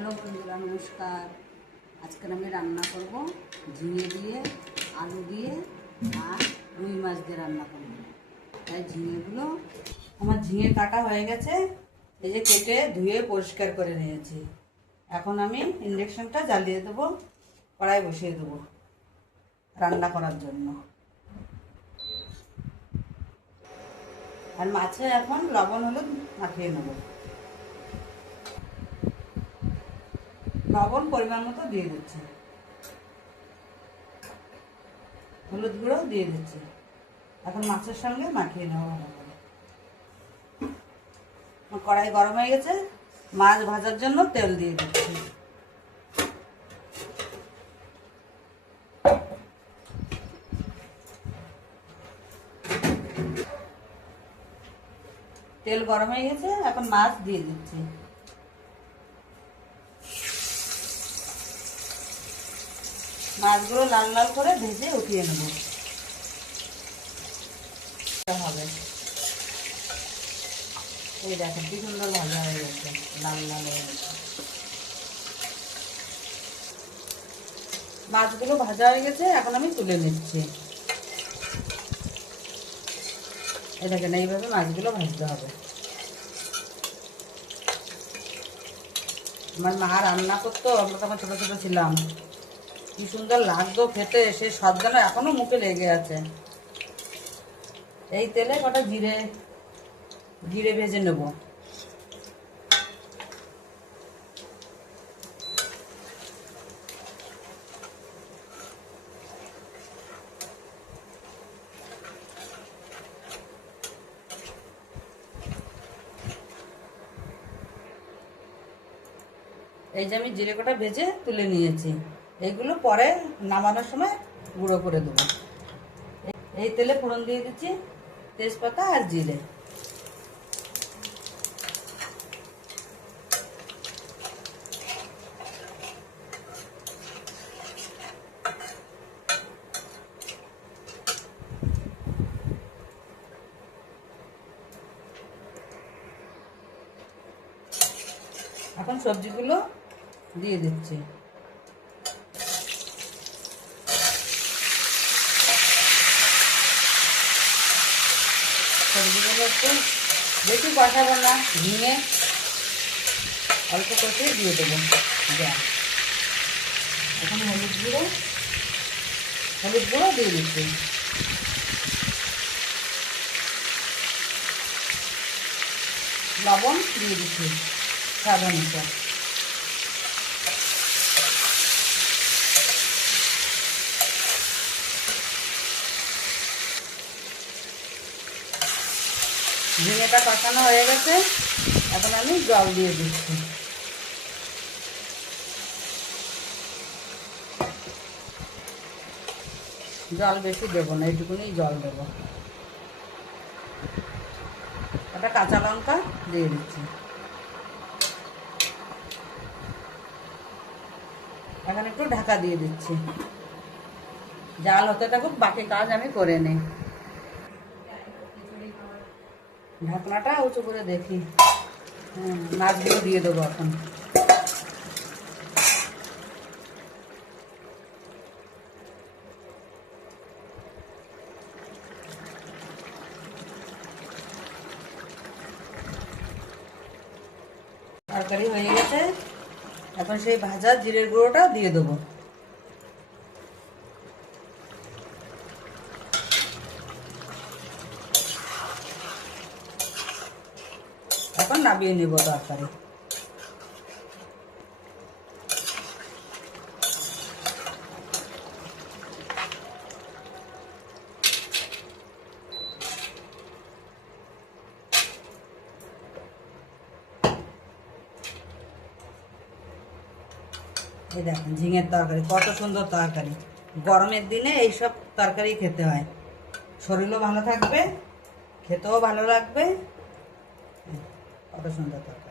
Hello বন্ধুরা, নমস্কার। আজকে আমি রান্না করব ঝিঙে দিয়ে, আলু দিয়ে আর রুই মাছ দিয়ে রান্না করব। তাই ঝিঙেগুলো আমার ঝিঙে কাটা হয়ে গেছে, এই যে কেটে ধুয়ে পরিষ্কার করে নিয়েছি। এখন আমি ইন্ডাকশনটা জ্বালিয়ে দেবো, কড়াই বসিয়ে দেবো রান্না করার জন্য। আর মাছে এখন লবণ হলুদ মাখিয়ে নেব। লবণ পরিমাণ মতো দিয়ে দিচ্ছি, হলুদ গুঁড়ো দিয়ে দিচ্ছি। এখন মাছের সঙ্গে মাখিয়ে নেওয়া ভালো করে। কড়াই গরম হয়ে গেছে, মাছ ভাজার জন্য তেল দিয়ে দিচ্ছি। তেল গরম হয়ে গেছে, এখন মাছ দিয়ে দিচ্ছি। মাছগুলো লাল লাল করে ভেজে উঠিয়ে নেব হবে। এই দেখো কি সুন্দর ভাজা হয়ে গেছে, লাল লাল হয়ে গেছে। মাছগুলো ভাজা হয়ে গেছে, এখন আমি তুলে নিচ্ছি। এই দেখেন, এইভাবে মাছগুলো ভাজতে হবে। আমার মা রান্না করতো, আমরা তখন ছোটো ছোটো ছিলাম, কি সুন্দর লাগতো খেতে। সে স্বাদ যেন এখনো মুখে লেগে আছে। এই তেলে কটা জিরে জিরে ভেজে নেব। এই যে আমি জিরে কটা ভেজে তুলে নিয়েছি, এইগুলো পরে নামানোর সময় গুঁড়ো করে দেবো। এই তেলে ফোড়ন দিয়ে দিচ্ছি তেজপাতা আর জিরে। এখন সবজিগুলো দিয়ে দিচ্ছি। সবজিগুলো একটু বেশি কষাবো না, ঝিঙে অল্প কষে দিয়ে দেবো। যা এখন হলুদ গুঁড়ো দিয়ে দিচ্ছি। লবণ দিয়ে দিচ্ছি স্বাদ অনুসারে। ঝিঙেটা কষানো হয়ে গেছে, এখন আমি জল দিয়ে দিচ্ছি। জল বেশি দেবো না, এইটুকুনি জল দেবো। একটা কাঁচা লঙ্কা দিয়ে দিচ্ছি। এখন একটু ঢাকা দিয়ে দিচ্ছি, জাল হতে থাকুক, বাকি কাজ আমি করে নিই। ঢাকনাটা উঁচু করে দেখি। মাছগুলো দিয়ে দেবো এখন। তরকারি হয়ে গেছে, এখন সেই ভাজা জিরের গুঁড়োটা দিয়ে দেবো। এখন নামিয়ে নেব তরকারি। এই দেখেন ঝিঙের তরকারি, কত সুন্দর তরকারি। গরমের দিনে এইসব তরকারি খেতে হয়, শরীরও ভালো থাকবে, খেতেও ভালো লাগবে। কত সুন্দর তরকারি।